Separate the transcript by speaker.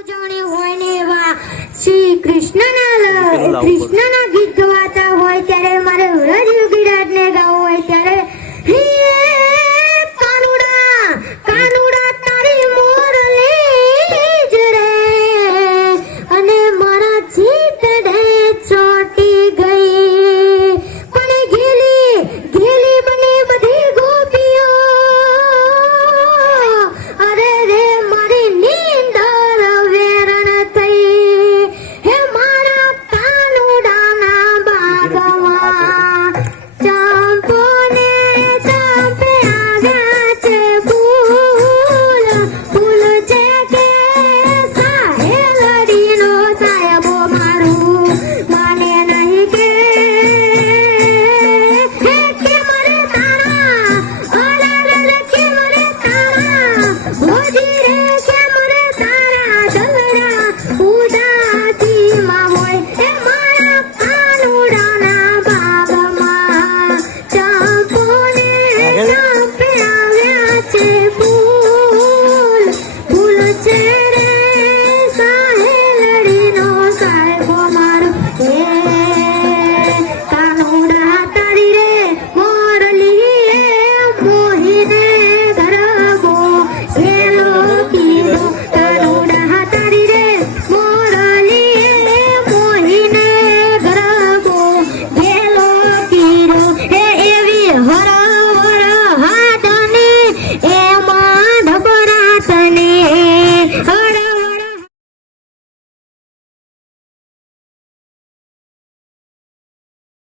Speaker 1: ઉજવણી હોય ને એવા શ્રી કૃષ્ણના કૃષ્ણના ગીત ગવાતા હોય ત્યારે મારે